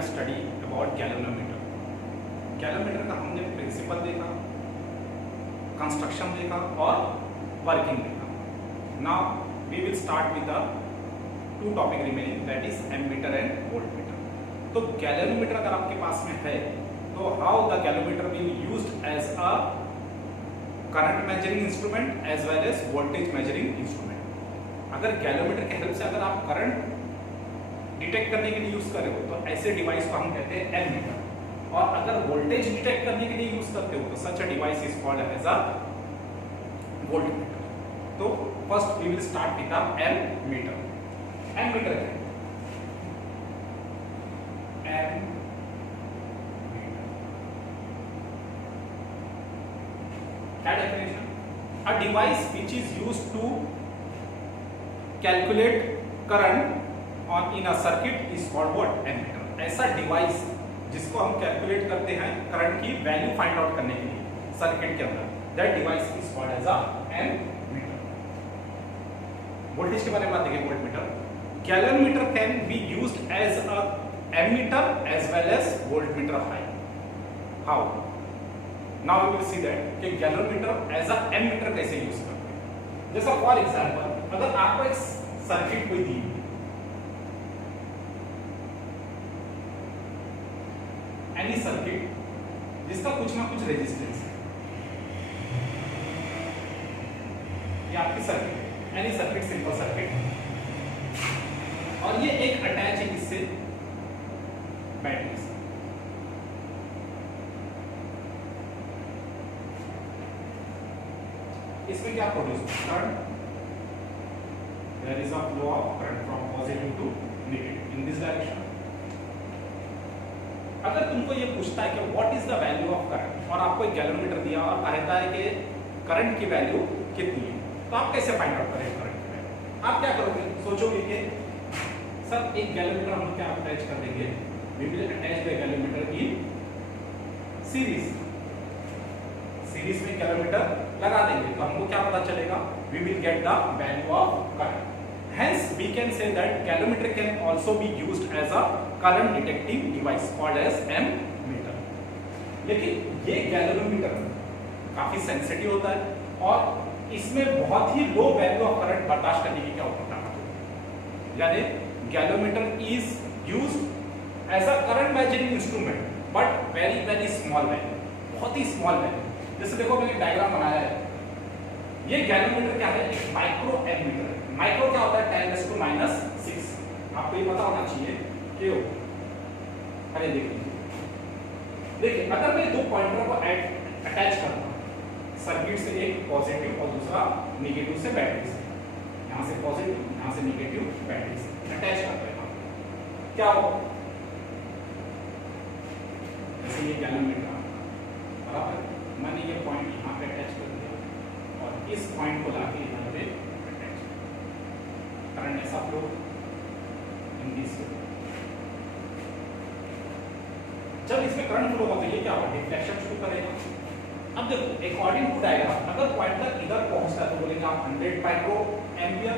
Have study about galvanometer. Galvanometer का हमने principle देखा, कंस्ट्रक्शन देखा और वर्किंग देखा। Now we will start with the two topic remaining, that is ammeter and voltmeter. तो galvanometer अगर आपके पास में है तो how the galvanometer will used as a current measuring instrument as well as voltage measuring instrument. अगर galvanometer के help से अगर आप करंट डिटेक्ट करने के लिए यूज कर रहे हो तो ऐसे डिवाइस को हम कहते हैं एमीटर, और अगर वोल्टेज डिटेक्ट करने के लिए यूज करते हो तो such a device is called as a voltmeter. तो first we will start with the ammeter. Ammeter है क्या definition? A device which is used to calculate current on in a circuit is called what? Ammeter. ऐसा device जिसको हम calculate करते हैं current की value find out करने के लिए सर्किट के अंदर, that device is called as a ammeter. Voltage के बारे में बात करेंगे, voltmeter. Galvanometer can be used as a ammeter as well as voltmeter high. How? Now we will see that कि गैल्वेनोमीटर एज अ एमीटर कैसे use करते हैं। जैसा फॉर एग्जांपल अगर आपको एक सर्किट कोई दी, एनी सर्किट जिसका कुछ ना कुछ रेजिस्टेंस है, ये आपकी सर्किट है, एनी सर्किट, सिंपल सर्किट, और ये एक अटैच है किससे? बैटरी से। इसमें क्या प्रोड्यूस होता है? Current. There is a flow of current from positive to negative in this direction. अगर तुमको ये पूछता है कि what is the value of current, और आपको एक गैल्वेनोमीटर दिया और कहता है कि करंट की वैल्यू कितनी है, तो आप कैसे फाइंड आउट करेंगे करंट की वैल्यू? आप क्या करोगे? सोचोगे कि सर एक गैल्वेनोमीटर हम क्या अटैच कर देंगे, we will attach the galvanometer in series. Series में गैल्वेनोमीटर लगा देंगे तो हमको क्या पता चलेगा? We will get the value of current. Hence, we can say that galvanometer can also be used as a current detecting device called as ammeter. लेकिन ये गैल्वेनोमीटर काफी सेंसिटिव होता है और इसमें बहुत ही लो वैल्यू ऑफ करंट बर्दाश्त करने की क्या होता है, यानी galvanometer is used as a current measuring instrument but very very small value, बहुत ही स्मॉल वैल्यू। जैसे देखो मैंने डायग्राम बनाया है, ये गैल्वेनोमीटर क्या है? एक माइक्रो एमीटर है। माइक्रो क्या होता है? 10⁻⁶। आपको ये पता होना चाहिए क्यों? अरे देखिए अगर मैं दो पॉइंटर को अटैच करता हूं सर्किट से, एक पॉजिटिव और दूसरा नेगेटिव से बैटरी से, यहां से पॉजिटिव यहां से नेगेटिव बैटरी से अटैच करते हैं, क्या हो? जैसे ये गैल्वेनोमीटर बराबर, मैंने ये पॉइंट यहां पे अटैच कर दिया और इस पॉइंट को लाके यहां पे करंट ऐसा फ्लो इन दिस वे। जब इसमें करंट फ्लो होगा तो ये क्या होगा? डिफ्लेक्शन शुरू करेगा। अब देखो अकॉर्डिंग टू डायग्राम अगर पॉइंटर इधर पहुंचता है तो बोलेंगे आप 100 माइक्रो एम्पियर,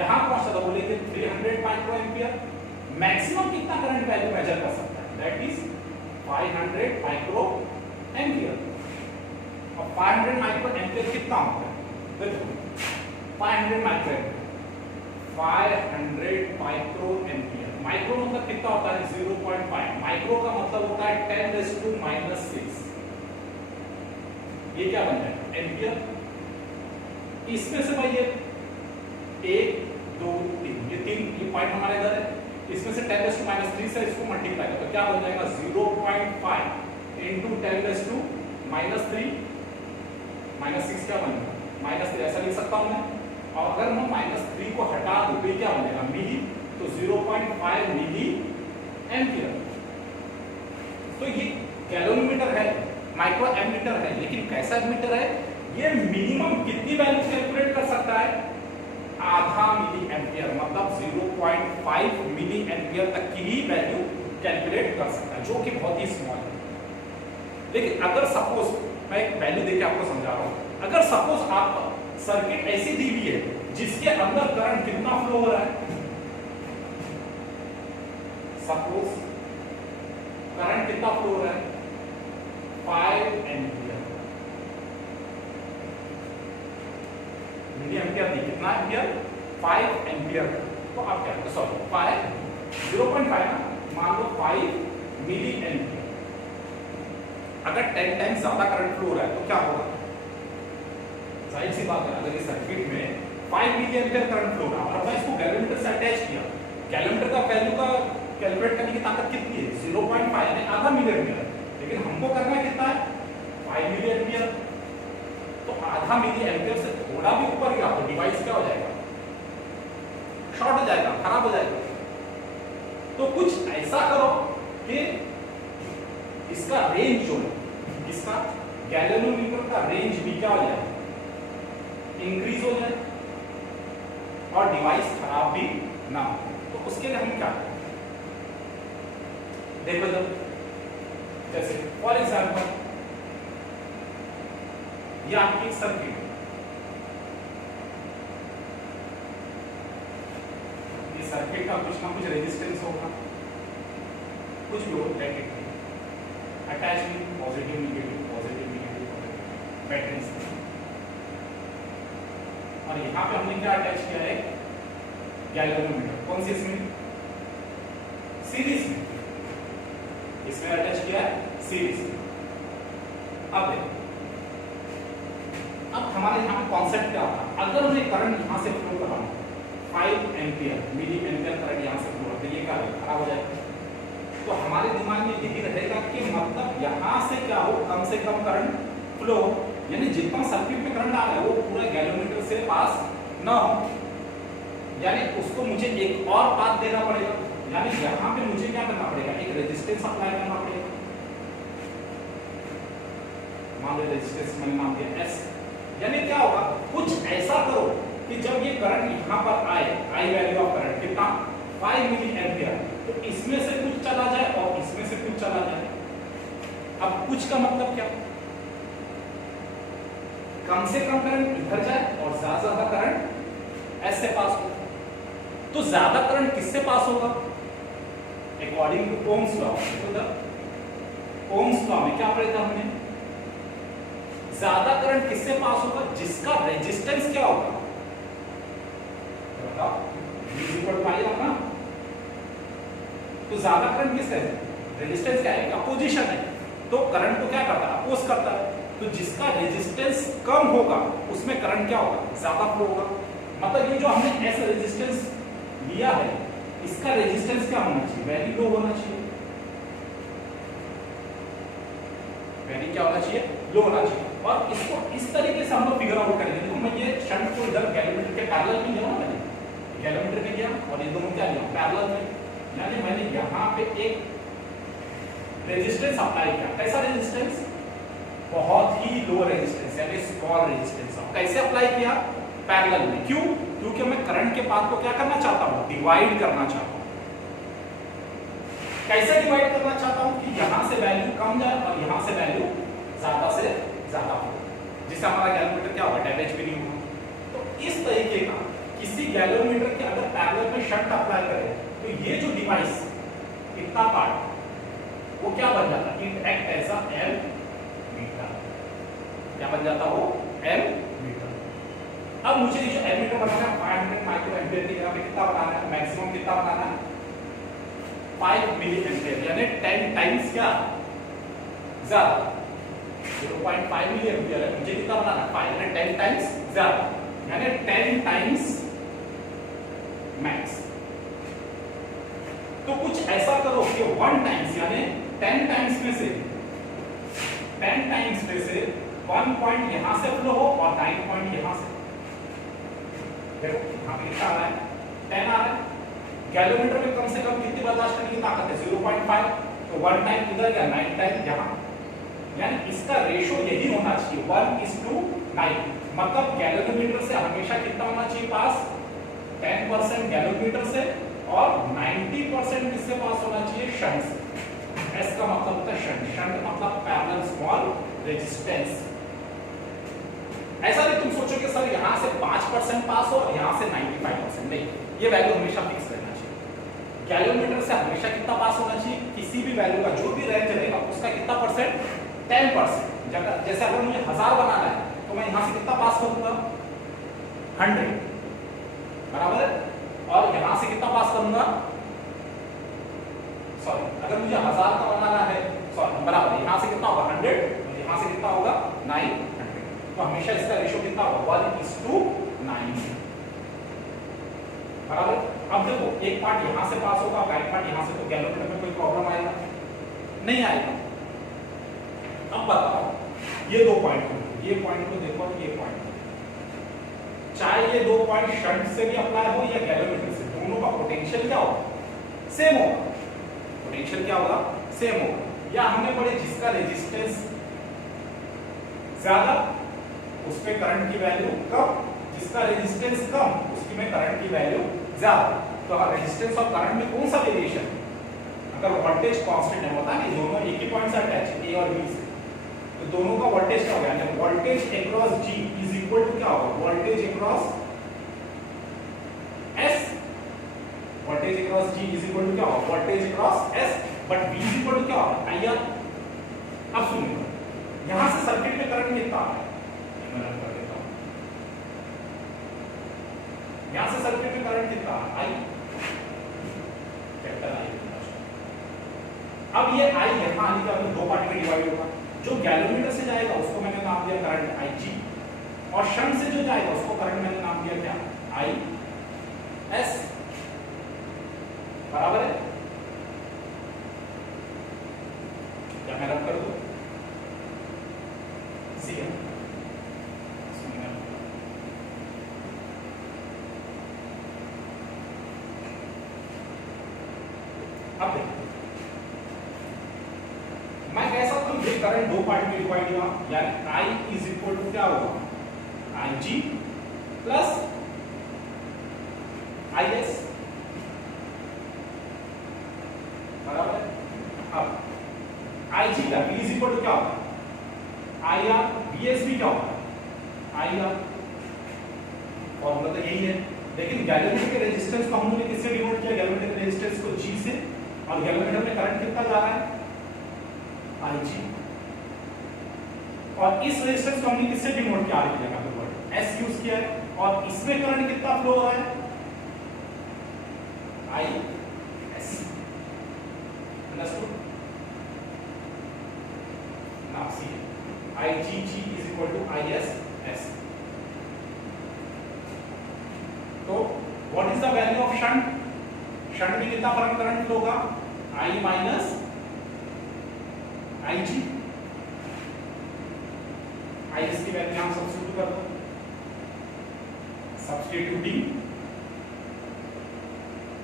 यहां पहुंचता तो बोलेंगे 300 माइक्रो एम्पियर। मैक्सिमम कितना करंट वैल्यू मेजर कर सकता है? That is 500 micro ampere. और 500 माइक्रो एम्पियर कितना होता है? देखो 500 micro ampere, 500 micro ampere. Micro मतलब कितना होता है? 0.5। माइक्रो का मतलब होता है 10⁻⁶। ये क्या बन जाएगा? एम्पियर। इसमें से भाई ये 1 2 3 ये पॉइंट हमारे इधर है, इसमें से 10⁻³ से इसको मल्टीप्लाई करो तो क्या बन जाएगा? 0.5 इंटू 10⁻³ -6 क्या बनेगा? -3। ऐसा लिख सकता हूं मैं। और अगर मैं -3 को हटा दूं तो क्या बनेगा? मिली, तो 0.5 मिली एम्पियर। तो ये गैल्वेनोमीटर है, माइक्रो एमीटर है, लेकिन कैसा एमीटर है? ये मिनिमम कितनी वैल्यू कैलकुलेट कर सकता है? आधा मिली एम्पियर, मतलब 0.5 मिली एम्पियर तक की ही वैल्यू कैलकुलेट कर सकता है, जो कि बहुत ही स्मॉल है। लेकिन अगर सपोज मैं एक वैल्यू देके आपको समझा रहा हूं, अगर सपोज आप सर्किट ऐसी दी हुई है जिसके अंदर करंट कितना फ्लो हो रहा है, सपोज करंट कितना फ्लो हो रहा है 5 एम्पियर। मिली एम्पियर नहीं, कितना एम्पियर 5 एम्पियर। तो आप क्या सॉरी 5 0.5 ना, मान लो 5 मिली एम्पियर। अगर 10 टाइम्स ज्यादा करंट फ्लो हो रहा है तो क्या होगा, जाहिर सी बात है अगर इस सर्किट में 5 मिली एम्पियर करंट फ्लो हो रहा है और मैं इसको गैलोमीटर से अटैच किया, गैलोमीटर का वैल्यू का कैलकुलेट करने की ताकत कितनी है 0.5 है, आधा मिली एम्पियर, लेकिन हमको करना कितना है 5 मिली एम्पियर। तो आधा मिली एम्पियर से थोड़ा भी ऊपर गया तो डिवाइस क्या हो जाएगा, शॉर्ट हो जाएगा, खराब हो जाएगा। तो कुछ ऐसा करो कि इसका रेंज जो है, इसका गैलोमीटर का रेंज भी क्या हो जाए, इंक्रीज हो जाए और डिवाइस खराब भी ना हो। तो उसके लिए हम क्या करें, देखो जब जैसे फॉर एग्जांपल ये आपकी सर्किट, ये सर्किट का कुछ ना कुछ रेजिस्टेंस होगा, कुछ भी हो, अटैचमेंट पॉजिटिव नेगेटिव बैटरीज। और यहाँ पे हमने क्या अटैच किया है, गैल्वेनोमीटर। कौन सी इसमें, सीरीज में, इसमें अटैच किया है सीरीज में। अब हमारे यहाँ पे कॉन्सेप्ट क्या होता है, अगर मैं करंट यहाँ से फ्लो कर रहा हूँ 5 एम्पियर मिली एम्पियर करंट यहाँ से फ्लो होता है, ये क्या खराब हो जाएगा। तो हमारे दिमाग में यही रहेगा कि मतलब यहाँ से क्या हो, कम से कम करंट फ्लो, यानी जितना सर्किट में करंट आ रहा है वो पूरा गैलोमीटर से पास ना हो, यानी उसको मुझे एक और पाथ देना पड़ेगा, यानी यहाँ पे मुझे क्या करना पड़ेगा, एक रेजिस्टेंस अप्लाई करना पड़ेगा। मान लो रेजिस्टेंस मैंने नाम दिया S, यानी क्या होगा, कुछ ऐसा करो कि जब ये करंट यहाँ पर आए, आई वैल्यू ऑफ करंट कितना 5 मिली एम्पियर, तो इसमें से कुछ चला जाए और इसमें से कुछ चला जाए। अब कुछ का मतलब क्या, कम से कम करंट इधर जाए और ज्यादा करंट ऐसे पास हो। तो ज्यादा करंट किससे पास होगा, अकॉर्डिंग टू ओम्स लॉ। तो ओम्स लॉ में क्या पढ़ा हमने, ज्यादा करंट किससे पास होगा, जिसका रेजिस्टेंस क्या होगा, ना। तो ज्यादा करंट किसका है, रेजिस्टेंस क्या है, अपोजिशन है, तो करंट को क्या करता है, अपोज करता है। तो जिसका रेजिस्टेंस कम होगा उसमें करंट क्या होगा, ज्यादा फ्लो होगा। मतलब ये जो हमने ऐसा रेजिस्टेंस लिया है, इसका रेजिस्टेंस क्या होना चाहिए, वेरी लो होना चाहिए, वेरी क्या होना चाहिए, लो होना चाहिए। और इसको इस तरीके से हम लोग फिगर आउट करेंगे। देखो मैं ये शंट को इधर गैलोमीटर के पैरेलल में लिया, मैंने गैलोमीटर में किया और ये दोनों क्या लिया, पैरेलल में, यानी मैंने यहाँ पे एक रेजिस्टेंस अप्लाई किया। कैसा रेजिस्टेंस, बहुत ही लो रेजिस्टेंस, यानी स्मॉल रेजिस्टेंस। कैसे अप्लाई किया, पैरेलल में। क्यों, क्योंकि मैं करंट के पाथ को क्या करना चाहता हूँ, डिवाइड करना चाहता हूँ। कैसे डिवाइड करना चाहता हूँ कि यहाँ से वैल्यू कम जाए और यहाँ से वैल्यू ज्यादा से ज्यादा हो, जिससे हमारा गैलोमीटर क्या होगा, डैमेज भी नहीं होगा। तो इस तरीके का किसी गैलोमीटर के अगर पैरेलल में शंट अप्लाई करें तो ये जो डिवाइस इतना पार्ट वो क्या बन जाता है, it act as a ammeter. क्या बन जाता वो, एम मीटर। अब मुझे ये जो एम मीटर बनाना है 500 माइक्रो एम्पियर की जगह पे कितना बनाना है, मैक्सिमम कितना बनाना है 5 मिली एम्पियर, यानी 10 टाइम्स क्या ज्यादा। 0.5 मिली एम्पियर है, मुझे कितना बनाना है 5, यानी 10 टाइम्स ज्यादा, यानी 10 टाइम्स मैक्स। तो कुछ ऐसा करो कि 1 टाइम्स यानी 10 टाइम्स में से 1 पॉइंट यहां से फ्लो हो और 9 पॉइंट यहां से। देखो यहां पे कितना आ रहा है, 10 आ रहा है। गैलोमीटर में कम से कम कितनी बर्दाश्त करने की ताकत है, 0.5। तो 1 टाइम इधर गया, 9 टाइम यहां, यानी इसका रेशो यही होना चाहिए 1:9। मतलब गैलोमीटर से हमेशा कितना होना चाहिए पास, 10% गैलोमीटर से और 90% किससे पास होना चाहिए, शंट से। एस का मतलब होता है शंट, शंट मतलब पैरेलल स्मॉल रेजिस्टेंस। ऐसा नहीं तुम सोचो कि सर यहां से 5% पास हो और यहां से 95%, नहीं, ये वैल्यू हमेशा फिक्स रहना चाहिए। गैलोमीटर से हमेशा कितना पास होना चाहिए, किसी भी वैल्यू का जो भी रेंज रहेगा उसका कितना परसेंट, 10%। जैसे अगर मुझे 1000 बनाना है तो मैं यहां से कितना पास करूंगा, 100, बराबर। और यहां से कितना पास करूंगा, सॉरी, अगर मुझे 1000 का बनाना है, सॉरी बराबर, यहां से कितना होगा 100 और यहां से कितना होगा 900। तो हमेशा इसका रेशियो कितना होगा 1:9, बराबर। अब देखो एक पार्ट यहां से पास होगा, एक पार्ट यहां से, तो गैलोमीटर में कोई प्रॉब्लम आएगा नहीं आएगा। अब बताओ ये दो पॉइंट को, ये पॉइंट को देखो, ये पॉइंट, चाहे ये दो पॉइंट शंट से भी अप्लाई हो या गैलोमीटर से, दोनों का पोटेंशियल क्या होगा, सेम होगा। पोटेंशियल क्या होगा, सेम होगा। या हमने पढ़े जिसका रेजिस्टेंस ज्यादा उस पे करंट की वैल्यू कम, जिसका रेजिस्टेंस कम उसकी में करंट की वैल्यू ज्यादा। तो अगर रेजिस्टेंस और करंट में कौन सा वेरिएशन, अगर वोल्टेज कांस्टेंट है, होता है कि दोनों एक ही पॉइंट से अटैच है, ए और बी से, तो दोनों का वोल्टेज क्या होगा, यानी voltage across G is equal to क्या होगा, voltage across S, voltage across G is equal to क्या होगा, voltage across S, but V is equal to क्या होगा, IR। अब सुनिए, यहां से सर्किट में करंट कितना आ रहा है, मैं रन कर देता हूं, यहां से सर्किट में करंट कितना आ रहा है, I, कैपिटल I। अब ये I यहां आने के बाद दो पार्ट में डिवाइड होगा। जो गैलोमीटर से जाएगा उसको मैंने नाम दिया करंट IG, और शंट से जो जाएगा उसको करंट मैंने नाम दिया क्या, IS, बराबर है। क्या मैं रब कर दूं, सी है, अब देखो मैं कह सकता हूं ये करंट दो पार्ट में डिवाइड हुआ, यानी I इज इक्वल टू क्या होगा, IG प्लस IS, बराबर। अब IG का V इज इक्वल टू क्या होगा, IR, VS भी क्या होगा, IR, फॉर्मूला तो यही है। लेकिन गैलोमीटर के रेजिस्टेंस को हम लोगों ने किससे डिनोट किया, गैलोमीटर के रेजिस्टेंस को G से, और गैलोमीटर में करंट कितना जा रहा है, IG, और इस रेजिस्टेंस को हमने किससे डिनोट किया, आर की जगह पे वर्ड S यूज किया है, और इसमें करंट कितना फ्लो हो रहा है, IS, understood. Now see IGG is equal to ISS। तो what is the value of shunt, shunt में कितना फर्क करंट फ्लो होगा, I माइनस IG, IS की वैल्यू हम सब्स्टिट्यूट कर दो, सब्स्टिट्यूटिंग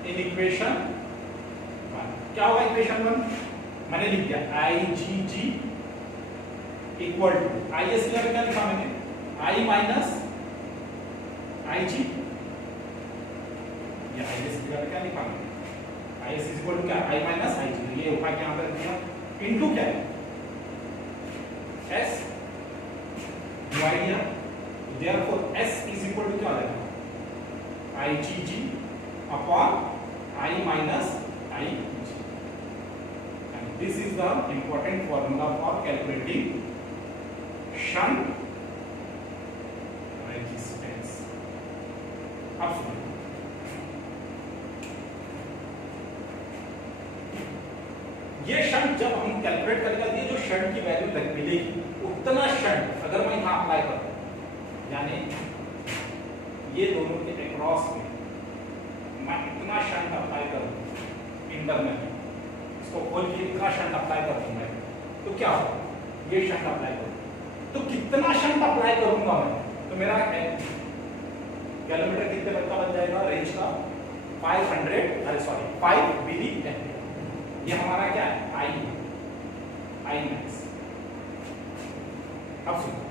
इन इक्वेशन 1, क्या होगा इक्वेशन 1, मैंने लिख दिया IGG इक्वल टू, IS की वैल्यू क्या लिखा मैंने, I माइनस IG, या IS की वैल्यू क्या लिखा मैंने, IS इज इक्वल टू क्या, I माइनस IG, ये उठा के यहां पे रख दिया, इनटू क्या है S डिवाइड किया, therefore S is equal to क्या आ जाएगा, IGG upon I minus IG, and this is the important formula for calculating shunt resistance। अब सुनिए, ये शंट जब हम कैलकुलेट करेंगे, ये जो शंट की वैल्यू मिलेगी उतना शंट अगर मैं यहां अप्लाई करूं, यानी ये दोनों के अक्रॉस में मैं इतना शंट अप्लाई करूं इंटरनल, इसको खोल के इतना शंट अप्लाई कर दूंगा, तो क्या होगा, ये शंट अप्लाई करूं तो कितना शंट अप्लाई करूंगा मैं, तो मेरा गैलोमीटर कितने तक का बन जाएगा, रेंज का 5 मिली एम्पियर। ये हमारा क्या है, I मैक्स। अब सुनो,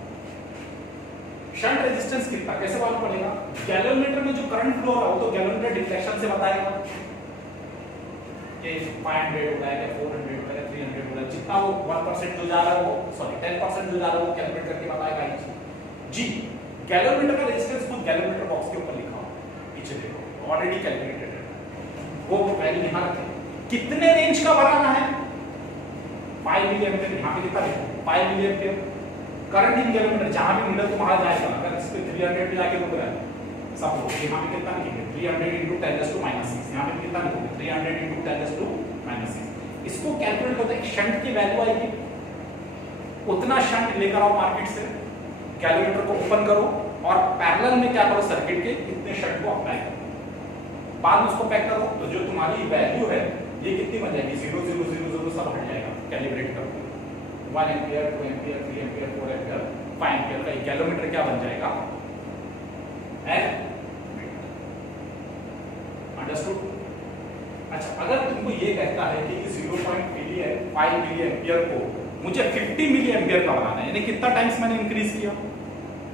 शंट रेजिस्टेंस कितना कैसे मालूम पड़ेगा, गैलोमीटर में जो करंट फ्लो हो रहा हो तो गैलोमीटर डिफ्लेक्शन से बताएगा कि 500 हो रहा है, 400 हो रहा है, 300 हो रहा है, जितना वो 1% जो जा रहा है वो, सॉरी 10% जो जा रहा है वो कैलकुलेट करके बताएगा जी। गैलोमीटर का रेजिस्टेंस खुद गैलोमीटर बॉक्स के ऊपर लिखा हो, पीछे देखो ऑलरेडी कैलकुलेटेड है, वो वैल्यू यहाँ रखें। कितने रेंज का बनाना है? 5 मिली एम्पियर। यहाँ पे कितना लिखो? 5 milliampere. Current in kilometre, जहां भी मिले तो वहां जाएगा। अगर इस पे 300 पे जाके रुक रहा है सपोज, यहाँ पे कितना लिखेंगे? 300 × 10⁻⁻⁶। यहाँ पे कितना लिखोगे? 300 × 10⁻⁻⁶। इसको कैलकुलेट करते हैं, शंट की वैल्यू आएगी, उतना शंट लेकर आओ मार्केट से, कैलकुलेटर को ओपन करो और पैरेलल में क्या करो, सर्किट के इतने शंट को अप्लाई करो, बाद में उसको पैक करो, तो जो तुम्हारी वैल्यू है ये कितनी बन जाएगी? 0 0 0 0 सब हट जाएगा कैलिब्रेट करके। 1 ampere, 2 ampere, 3 ampere, 4 ampere, 5 ampere का कैलोमीटर क्या बन जाएगा? अंडरस्टूड? अच्छा, अगर तुमको ये कहता है कि 0.5 मिली एम्पियर को मुझे 50 मिली एम्पियर का बनाना है, यानी कितना टाइम्स मैंने इंक्रीज किया?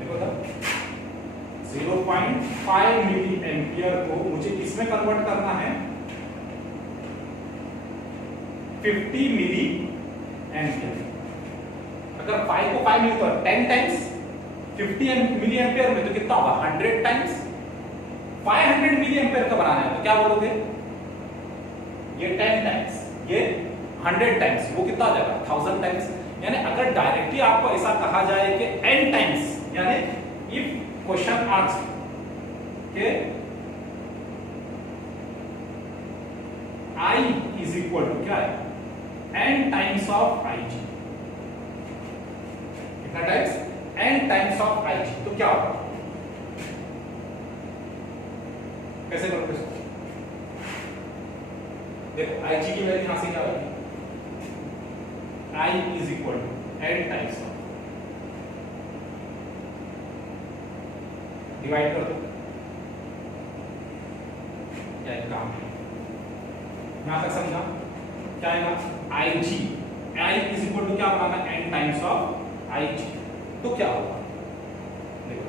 देखो तो 0.5 मिली एम्पियर को मुझे किसमें कन्वर्ट करना है? 50 मिली एम्पियर। अगर 5 को 5 मिली तो 10 टाइम्स 50 मिली एम्पियर में, तो कितना होगा? 100 टाइम्स। 500 मिली एम्पियर का बनाना है तो क्या बोलोगे? ये 10 टाइम्स, ये 100 टाइम्स, वो कितना आ जाएगा? 1000 टाइम्स। यानी अगर डायरेक्टली आपको ऐसा कहा जाए कि n टाइम्स, यानी इफ क्वेश्चन आस्क के I इज इक्वल टू क्या है? n times of IG। कितना times? n times of IG, तो क्या होगा? कैसे करोगे इसको? देखो IG की वैल्यू यहां से क्या होगी? I is equal to n times of, divide कर दो, क्या एक काम है, यहां तक समझा? क्या आएगा? IG, I is equal to क्या बनाना? n टाइम्स ऑफ IG, तो क्या होगा? देखो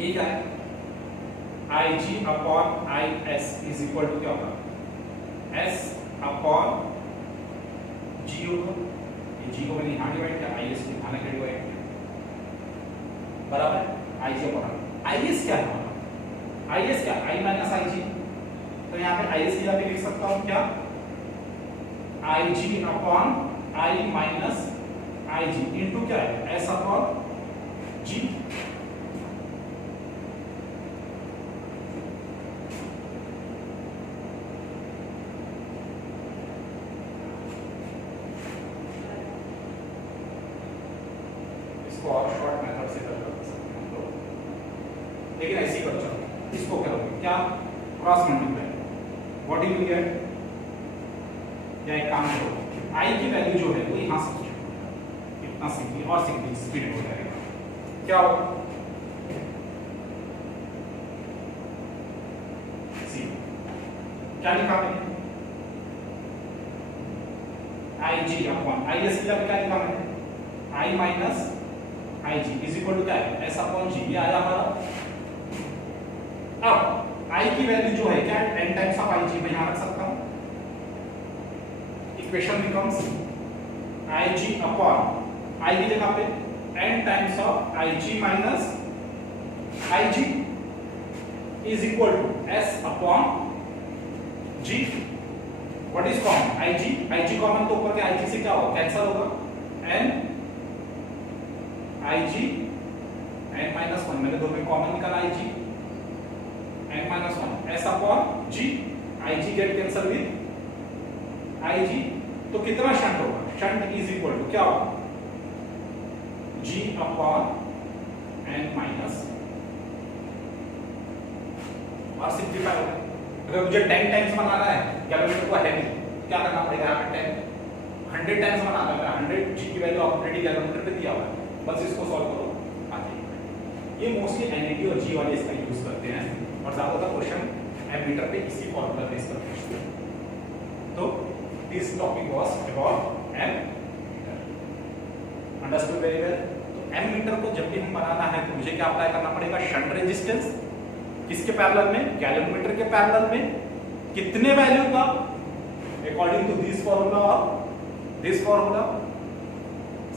ये क्या है? IG upon IS is equal to क्या होगा? S अपॉन G होगा। ये G को मैंने यहाँ डिवाइड किया, IS को यहाँ लेकर डिवाइड किया, बराबर? IG अपॉन IS क्या है? IS क्या? I minus IG। तो यहाँ पे IS की जगह लिख सकता हूँ क्या? IG upon I minus IG into क्या है? S upon G। और शॉर्ट मेथड से कर सकते हैं तो, लेकिन ऐसे कर चलो, इसको करोगे क्या? Cross multiply, what you will get? या एक काम करो, I की वैल्यू जो है वो यहां से इतना सिंपली और सिंपली स्पीड हो जाएगा, क्या होगा? सी क्या लिखा मैंने? IG अपॉन IS की जगह क्या लिखा मैंने? I minus IG is equal to क्या है? S upon G। ये आया हमारा। अब I की वैल्यू जो है क्या है? n टाइम्स ऑफ IG, मैं यहां रख सकता हूं। Equation becomes IG upon I की जगह पे n times of IG minus IG is equal to S upon G। What is common? IG common, तो ऊपर के IG से क्या होगा? कैंसिल होगा। n IG n माइनस 1, मैंने दोनों में कॉमन निकाला IG n minus 1, S upon G, IG get cancel with IG, तो कितना शंट होगा? शंट इज इक्वल टू क्या होगा? G अपॉन n माइनस, और सिंप्लीफाई होगा। अगर मुझे 10 टाइम्स बनाना है कैलकुलेटर को है नहीं, क्या करना पड़ेगा? यहाँ पे 100 टाइम्स बनाना है। 100 G की वैल्यू ऑलरेडी कैलकुलेटर पे दिया हुआ है, बस इसको सॉल्व करो आ जाएगा। ये मोस्टली NAT और G वाले इसका यूज करते हैं, और ज्यादातर क्वेश्चन एमीटर पे इसी फॉर्मूला बेस पर पूछते हैं। तो this topic was about ammeter, understood very well. तो एमीटर को जब भी हम बनाना है तो मुझे क्या अप्लाई करना पड़ेगा? Shunt resistance. किसके पैरेलल में? गैल्वेनोमीटर के पैरेलल में। कितने वैल्यू का? According to this formula of this formula,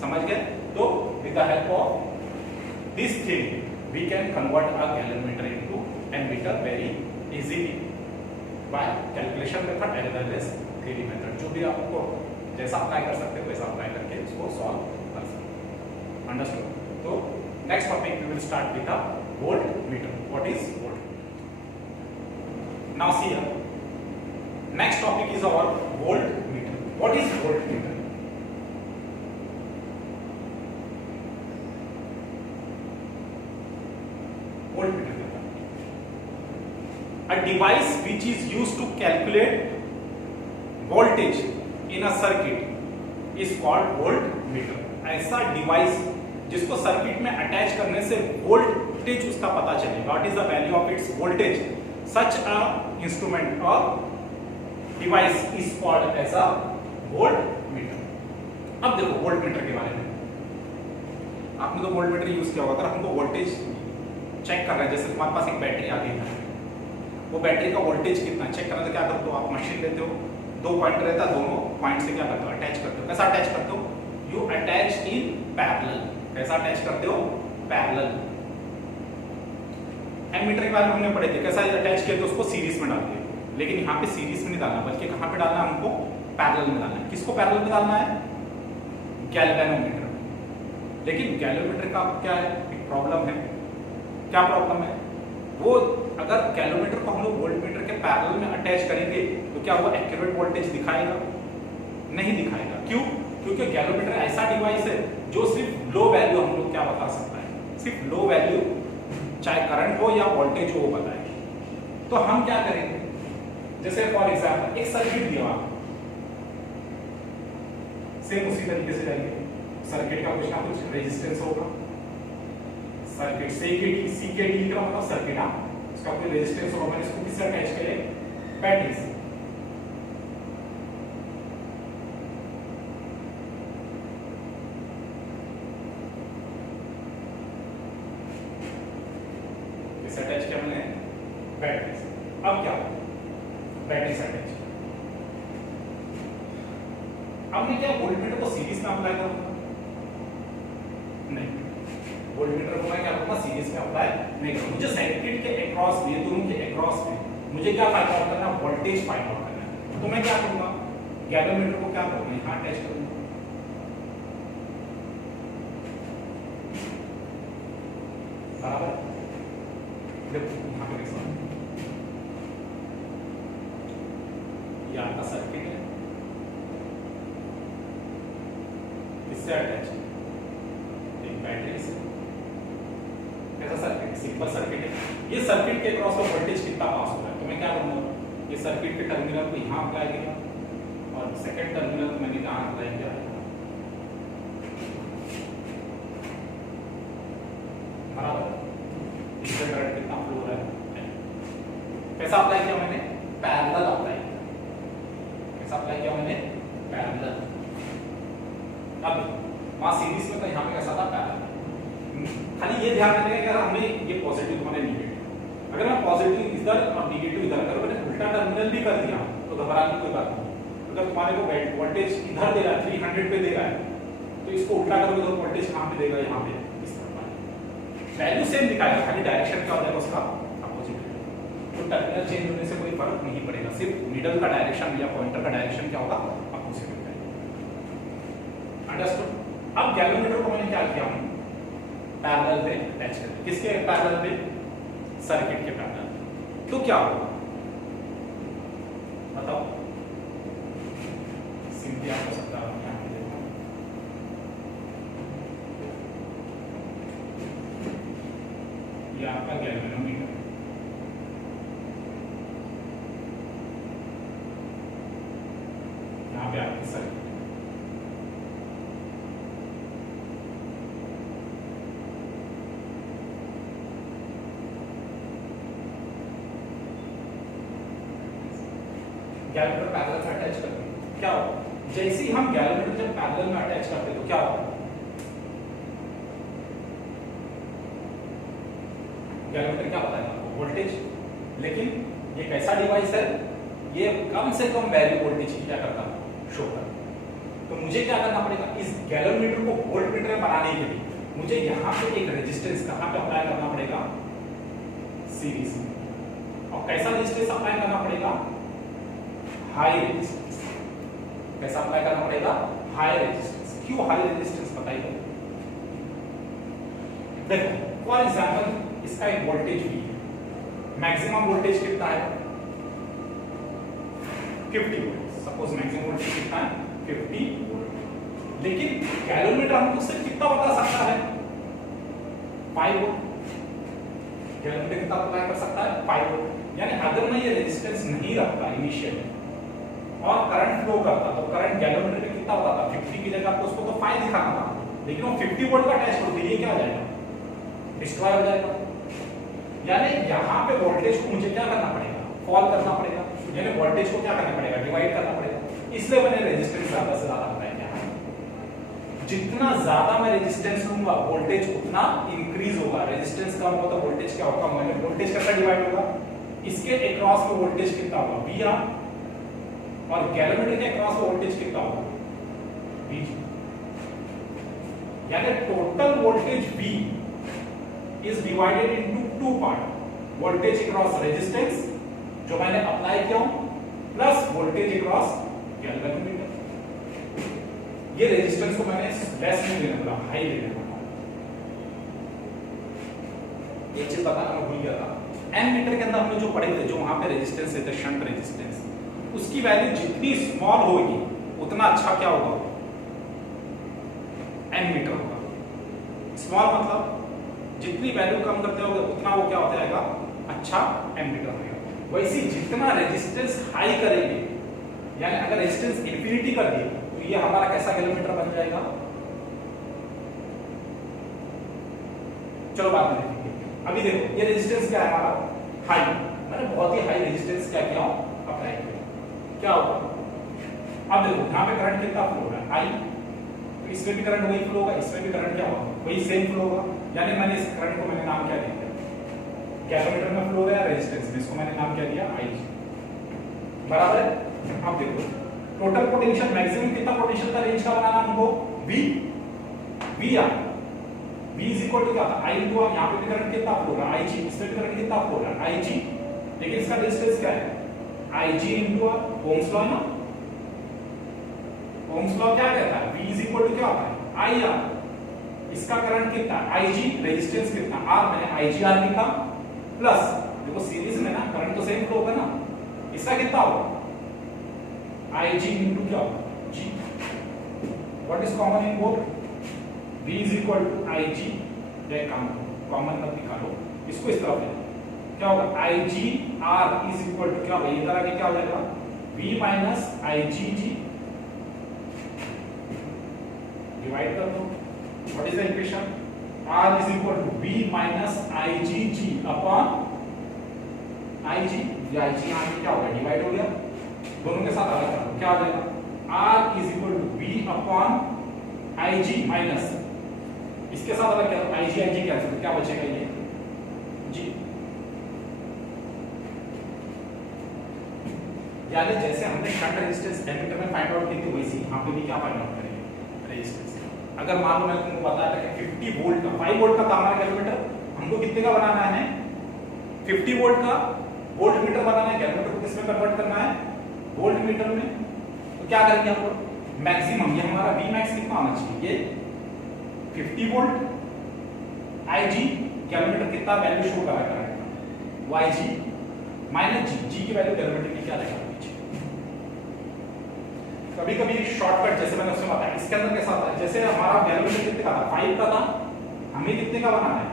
समझ गए? तो with the help of this thing we can convert a galvanometer into ammeter very easily by calculation method as well as theory method. जो भी आपको जैसा apply कर सकते हो वैसा अप्लाई करके इसको सॉल्व कर सकते हो। अंडरस्टूड? तो next topic we will start with the voltmeter. What is volt? Now see here, next topic is our voltmeter. What is voltmeter? Voltmeter a device which is used to calculate voltage in a circuit is called voltmeter। ऐसा device जिसको circuit में attach करने से voltage उसका पता चलेगा, what is the value of its voltage, such a instrument और device is called as a voltmeter. अब देखो वोल्टमीटर के बारे में, आपने तो वोल्टमीटर यूज किया होगा। अगर हमको वोल्टेज चेक करना है, जैसे तुम्हारे पास एक बैटरी आ गई है, वो बैटरी का वोल्टेज कितना चेक करना, तो क्या करते हो आप? मशीन लेते हो, दो पॉइंट रहता है, दोनों पॉइंट से क्या करते हो? अटैच करते हो। कैसा अटैच करते हो? You attach in parallel. कैसा अटैच करते हो? पैरेलल। एमीटर के बारे में हमने पढ़े थे, कैसा अटैच किया तो उसको सीरीज में डालते हैं, लेकिन यहाँ पे सीरीज में नहीं डालना, बल्कि कहाँ पे डालना है हमको? पैरेलल में डालना है। किसको पैरेलल में डालना है? गैल्वेनोमीटर। लेकिन गैल्वेनोमीटर का क्या है? एक प्रॉब्लम है। क्या प्रॉब्लम है? वो अगर गैलोमीटर को हम लोग वोल्टमीटर के पैरेलल में अटैच करेंगे तो क्या वो एक्यूरेट वोल्टेज दिखाएगा? नहीं दिखाएगा। क्यों? क्योंकि गैलोमीटर ऐसा डिवाइस है जो सिर्फ लो वैल्यू हम लोग क्या बता सकता है, सिर्फ लो वैल्यू, चाहे करंट हो या वोल्टेज हो वो बताए। तो हम क्या करेंगे, जैसे फॉर एग्जाम्पल एक सर्किट दिया आप, सेम उसी तरीके से जाएंगे। सर्किट का कुछ ना कुछ रेजिस्टेंस होगा, सर्किट सीकेडी लिख रहा हूं सर्किट, उसका कोई रेजिस्टेंस होगा, मैंने इसको किससे अटैच किया? बैटरी से। किससे अटैच किया मैंने? बैटरी से। अब क्या बैटरी से अटैच किया, अब मैं क्या वोल्टमीटर को सीरीज में अप्लाई करूंगा? नहीं, वोल्टमीटर को मैं क्या करूंगा? सीरीज में अप्लाई नहीं करूंगा। मुझे सर्किट के अक्रॉस में, दोनों के अक्रॉस में मुझे क्या फाइंड आउट करना है? वोल्टेज फाइंड आउट करना है। तो मैं क्या करूंगा? गैलोमीटर को क्या करूंगा? यहां अटैच करूंगा। बराबर? देखो यहां पे कैसा, ये आपका सर्किट है, किससे अटैच है? एक बैटरी से। कैसा सर्किट? सिंपल सर्किट है। ये सर्किट के क्रॉस में वोल्टेज कितना पास हो रहा है, तो मैं क्या करूंगा? ये सर्किट के टर्मिनल को यहां अप्लाई किया और सेकंड टर्मिनल को मैंने कहां अप्लाई किया? बराबर? इससे करंट कितना फ्लो हो रहा है? कैसा अप्लाई किया मैंने? पैरेलल अप्लाई किया। कैसा अप्लाई किया मैंने? पैरेलल। अब वहां सीरीज में तो यहां पे कैसा था? पैरेलल। खाली ये ध्यान रखना है कि अगर हमने ये पॉजिटिव तो मैंने नेगेटिव, अगर मैं पॉजिटिव इधर और नेगेटिव इधर, अगर मैंने उल्टा टर्मिनल भी कर दिया तो घबराने की कोई बात नहीं। अगर तुम्हारे को वोल्टेज इधर दे रहा है 300 पे दे रहा है, तो इसको उल्टा करोगे तो वोल्टेज कहां पे देगा? यहां पे, इस तरफ। वैल्यू सेम दिखाएगा, खाली डायरेक्शन क्या हो जाएगा उसका? अपोजिट। तो टर्मिनल चेंज होने से कोई फर्क नहीं पड़ेगा, सिर्फ मिडल का डायरेक्शन या पॉइंटर का डायरेक्शन क्या होगा? अपोजिट हो जाएगा। अंडरस्टूड? अब गैलोमीटर को मैंने क्या किया? पैरेलल पे अटैच कर दिया। किसके पैरेलल पे? सर्किट के पैरेलल। तो क्या होगा बताओ? सिंपली आपको सकता है ये आपका गैल्वेनोमीटर, यहाँ पे आपकी सर्किट, गैलोमीटर पैरेलल में अटैच करते हैं, क्या होगा? जैसे ही हम गैलोमीटर जब पैरेलल में अटैच करते हैं तो क्या होगा? गैलोमीटर क्या बताएगा आपको? वोल्टेज। लेकिन ये कैसा डिवाइस है? ये कम से कम वैल्यू वोल्टेज की क्या करता है? शो करता है। तो मुझे क्या करना पड़ेगा, इस गैलोमीटर को वोल्टमीटर में बनाने के लिए मुझे यहाँ पे एक रेजिस्टेंस कहाँ पे अप्लाई करना पड़ेगा, सीरीज में। और कैसा रेजिस्टेंस अप्लाई करना पड़ेगा, हाई रेजिस्टेंस। कैसा अप्लाई करना पड़ेगा, हाई रेजिस्टेंस। क्यों हाई रेजिस्टेंस बताइए। देखो फॉर एग्जांपल इसका एक वोल्टेज भी है, मैक्सिमम वोल्टेज कितना है 50 वोल्ट। सपोज मैक्सिमम वोल्टेज कितना है 50 वोल्ट, लेकिन गैलोमीटर हमको सिर्फ कितना बता सकता है 5 वोल्ट। गैलोमीटर कितना अप्लाई कर सकता है 5 वोल्ट। यानी अगर मैं ये रेजिस्टेंस नहीं रखता इनिशियली और करंट फ्लो करता तो करंट गैलोमीटर में कितना होता था 50 की जगह आपको उसको तो 5 दिखाना था, लेकिन वो 50 वोल्ट का टेस्ट होती है, क्या हो जाएगा, डिस्ट्रॉय हो जाएगा। यानी यहाँ पे वोल्टेज को मुझे क्या करना पड़ेगा, फॉल करना पड़ेगा। यानी वोल्टेज को क्या करना पड़ेगा, डिवाइड करना पड़ेगा। इसलिए मैंने रेजिस्टेंस ज्यादा से ज्यादा बताया। जितना ज्यादा मैं रेजिस्टेंस लूंगा वोल्टेज उतना इंक्रीज होगा। रेजिस्टेंस कम होगा तो वोल्टेज क्या होगा, मैंने वोल्टेज कैसा डिवाइड होगा, इसके अक्रॉस में वोल्टेज कितना होगा VR, और गैलोमीटर के अक्रॉस में वोल्टेज कितना होगा VG। यानी total voltage V is divided into two part, voltage across resistance जो मैंने अप्लाई किया प्लस वोल्टेज across गैलोमीटर। ये रेजिस्टेंस को मैंने लेस नहीं लेना पड़ा, हाई लेना पड़ा। ये चीज बताना मैं भूल गया था। एन मीटर के अंदर हमने जो पढ़े थे, जो वहां पे रेजिस्टेंस है शंट रेजिस्टेंस, उसकी वैल्यू जितनी स्मॉल होगी उतना अच्छा क्या होगा, एन मीटर होगा। स्मॉल मतलब जितनी वैल्यू कम करते होगे उतना वो क्या होता जाएगा, अच्छा एमीटर होगा। वैसे जितना रेजिस्टेंस हाई करेंगे, यानी अगर रेजिस्टेंस इंफिनिटी कर दिए तो ये हमारा कैसा गैलोमीटर बन जाएगा, चलो बात में देखेंगे। अभी देखो ये रेजिस्टेंस क्या है हमारा, हाई। मैंने बहुत ही हाई रेजिस्टेंस क्या किया, अप्लाई किया, क्या होगा। अब देखो यहाँ पे करंट कितना फ्लो हो रहा है, आई, तो इसमें भी करंट वही फ्लो होगा, इसमें भी करंट क्या होगा, वही सेम फ्लो होगा। यानी मैंने इस करंट को मैंने नाम क्या दिया, गैलोमीटर में फ्लो हो रहा है रेजिस्टेंस में, इसको मैंने नाम क्या दिया, IG। बराबर है। अब देखो टोटल पोटेंशियल मैक्सिमम कितना पोटेंशियल का रेंज का बनाना हमको, VR V is equal to क्या था, I इनटू यहाँ पे भी करंट कितना फ्लो हो रहा है, IG, इसमें भी करंट कितना फ्लो हो रहा है, IG, लेकिन इसका रेजिस्टेंस क्या है, IG इनटू ओम्स लॉ ना। ओम्स लॉ क्या कहता है, V इज इक्वल टू क्या होता है, IR। इसका करंट कितना, IG, रेजिस्टेंस कितना R, मैंने IGR लिखा, प्लस देखो सीरीज में ना करंट तो सेम फ्लो होगा ना, इसका कितना होगा IG इनटू क्या होगा G। What is common in both, V is equal to IG, ये कॉमन मत निकालो, इसको इस तरफ ले, क्या होगा IGR इज इक्वल टू क्या होगा, ये तरह के क्या हो जाएगा V माइनस IGG, डिवाइड कर दो। What is the equation? R is equal to V minus IGG upon IG। ये IG यहाँ पे क्या हो गया, डिवाइड हो गया, दोनों के साथ अलग कर दो, क्या हो जाएगा R is equal to V upon IG minus, इसके साथ अलग क्या, IG कैंसिल, क्या बचेगा ये G। यानी जैसे हमने शंट रेजिस्टेंस एमीटर में फाइंड आउट की थी, वैसे यहाँ पे भी क्या फाइंड आउट करेंगे, रेजिस्टेंस। अगर मान लो मैं तुमको बताया था कि 50 वोल्ट का 5 वोल्ट का हमारा गैलोमीटर, हमको कितने का बनाना है, 50 वोल्ट का वोल्ट मीटर बनाना है। गैलोमीटर को किसमें कन्वर्ट करना है, वोल्ट मीटर में। तो क्या करेंगे हम लोग, मैक्सिमम, ये हमारा V मैक्स कितना होना चाहिए, ये 50 वोल्ट, IG गैलोमीटर कितना वैल्यू शो कर रहा है, YG माइनस G की वैल्यू गैलोमीटर की क्या रहेगा। कभी कभी शॉर्टकट जैसे मैंने उसमें बताया, इसके अंदर कैसा था, जैसे हमारा गैलोमीटर कितने का था, 5 का था, हमें कितने का बनाना है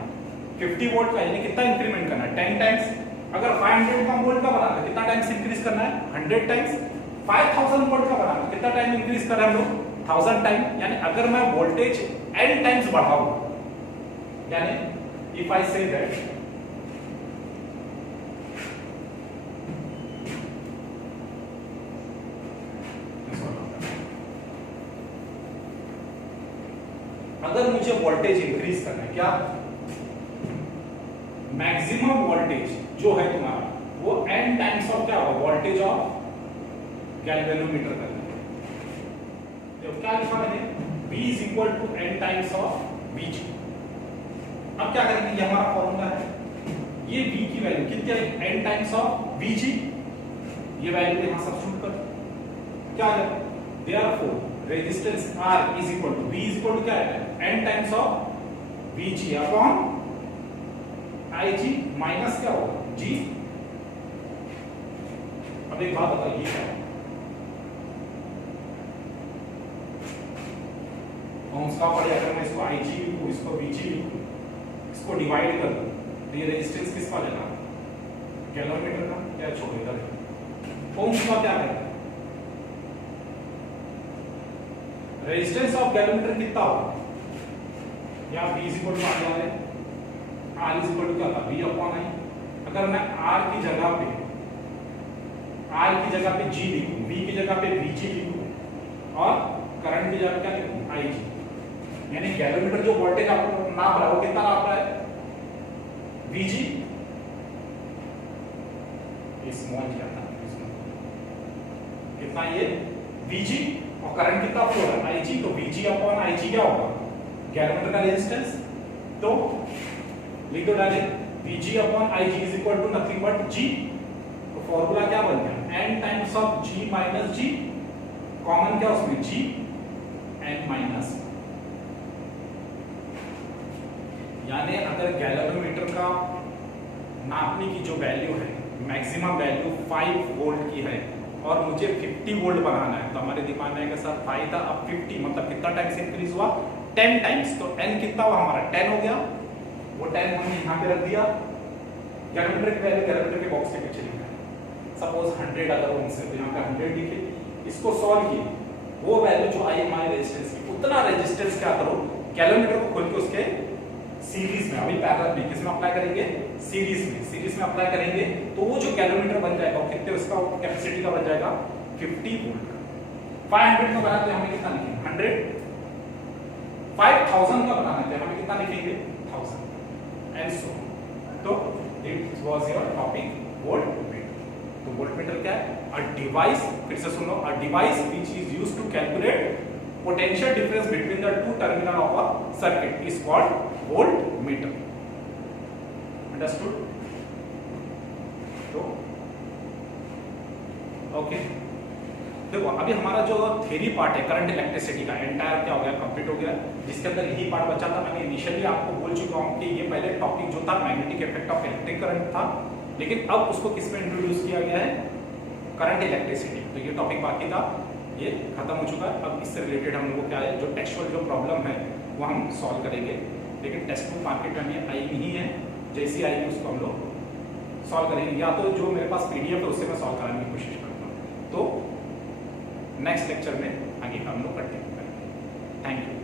50 वोल्ट का, यानी कितना इंक्रीमेंट करना है 10 टाइम्स। अगर 500 का वोल्ट का बनाना है कितना टाइम्स इंक्रीज करना है 100 टाइम्स। 5000 वोल्ट का बनाना है कितना टाइम इंक्रीज कर रहे हैं हम लोग 1000 टाइम। यानी अगर मैं वोल्टेज n टाइम्स बढ़ाऊं, यानी इफ आई से दैट अगर मुझे वोल्टेज इंक्रीज करना है, क्या मैक्सिमम वोल्टेज जो है तुम्हारा वो n टाइम्स ऑफ क्या होगा, वोल्टेज ऑफ गैल्वेनोमीटर करना है। देखो क्या लिखा मैंने, V is equal to n times of Vg। अब क्या करेंगे, ये हमारा फॉर्मूला है, ये V की वैल्यू कितनी है, n टाइम्स ऑफ Vg, ये वैल्यू यहां सब्स्टिट्यूट कर, क्या है, therefore resistance R is equal to V is equal to क्या है, n times of Vg upon Ig minus क्या होगा, G। अब एक बात बताइए, क्या है ओम्स लॉ पढ़े, अगर मैं इसको Ig लिखूं, इसको Vg लिखूं, इसको डिवाइड कर दूं, तो ये रेजिस्टेंस किस वाले का, कैलोमीटर का, क्या छोड़ इधर। ओम्स लॉ क्या कहता है, रेजिस्टेंस ऑफ गैलोमीटर कितना होगा, यहाँ V इक्वल टू आ है, R इक्वल टू क्या था, V अपॉन I। अगर मैं R की जगह पे G लिखूं, V की जगह पे Vg लिखूं और करंट की जगह क्या लिखूं, Ig, यानी गैलोमीटर जो वोल्टेज आपको नाप रहा है वो कितना नाप रहा है, Vg, स्मॉल क्या था, कितना ये Vg, और करंट कितना फ्लो है, Ig, तो Vg अपॉन Ig क्या होगा, गैलोमीटर का रेजिस्टेंस। तो लिख दो direct, Vg upon Ig is equal to nothing but G। तो फॉर्मूला क्या बन गया, n times of G minus G, common क्या उसमें G, n माइनस। यानी अगर गैलोमीटर का नापने की जो वैल्यू है, मैक्सिमम वैल्यू 5 वोल्ट की है और मुझे 50 वोल्ट बनाना है, तो हमारे दिमाग में आएगा सर 5 था, अब 50, मतलब कितना टाइम्स इंक्रीज हुआ, 10 टाइम्स। तो n कितना हुआ हमारा, 10 हो गया, वो 10 हमने यहाँ पे रख दिया, गैलोमीटर की वैल्यू गैलोमीटर के बॉक्स के पीछे लिखा है, सपोज 100 अगर उनसे, तो यहाँ पे 100 लिखे, इसको सॉल्व किए, वो वैल्यू जो आई हमारे रेजिस्टेंस की, उतना रेजिस्टेंस क्या करो, गैलोमीटर को खोल के उसके सीरीज में, अभी पैरेलल में किसमें अप्लाई करेंगे, सीरीज में अप्लाई करेंगे, तो वो जो गैलोमीटर बन जाएगा वो कितने, उसका कैपेसिटी का बन जाएगा 50 वोल्ट का। 500 का बनाते हमें कितना लिखेंगे, 100, 5000 का बनाना है हमें कितना लिखेंगे, 1000 एंड सो। तो it was your topic voltmeter. तो वोल्टमीटर क्या है, अ डिवाइस, फिर से सुनो, a device which is used to calculate potential difference between the two terminal of a circuit is called voltmeter. Understood? तो ओके, देखो अभी हमारा जो थ्योरी पार्ट है करंट इलेक्ट्रिसिटी का एंटायर क्या हो गया, कंप्लीट हो गया, जिसके अंदर यही पार्ट बचा था। मैंने इनिशियली आपको बोल चुका हूं कि ये पहले टॉपिक जो था magnetic effect of electric current था, लेकिन अब उसको किस में इंट्रोड्यूस किया गया है, करंट इलेक्ट्रिसिटी। तो ये टॉपिक बाकी था, ये खत्म हो चुका है। अब इससे रिलेटेड हम लोग को क्या है, जो टेक्सचुअल जो प्रॉब्लम है वो हम सॉल्व करेंगे, लेकिन टेक्स्ट बुक मार्केट में अभी आई नहीं है, जैसी आएगी उसको हम लोग सॉल्व करेंगे, या तो जो मेरे पास पीडीएफ है उससे मैं सॉल्व कराने की कोशिश करूँगा। तो नेक्स्ट लेक्चर में आगे हम लोग कंटिन्यू करेंगे। Thank you.